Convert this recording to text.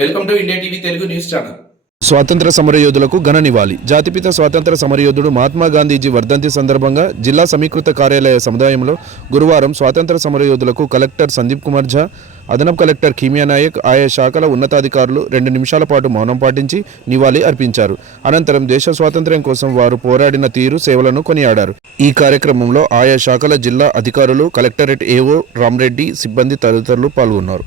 Welcome to India TV Telugu news channel. స్వాతంత్ర సమరయోధులకు ఘన నివాళి. జాతిపిత స్వాతంత్ర సమరయోధుడు మహాత్మా గాంధీజీ వర్ధంతి సందర్భంగా జిల్లా సమీకృత కార్యాలయ సముదాయంలో గురువారం స్వాతంత్ర సమరయోధులకు కలెక్టర్ సందీప్ కుమార్ ఝా, అదనపు కలెక్టర్ కీమియా నాయక్, ఆయా శాఖల ఉన్నతాధికారులు 2 నిమిషాల పాటు మౌనం పాటించి నివాళి అర్పించారు. అనంతరం దేశ స్వాతంత్ర్యం కోసం వారు పోరాడిన తీరు, సేవలను కొనియాడారు. ఈ కార్యక్రమంలో ఆయా శాఖల జిల్లా అధికారులు, కలెక్టరేట్ ఏఓ రామరెడ్డి, సిబ్బంది తదితరులు పాల్గొన్నారు.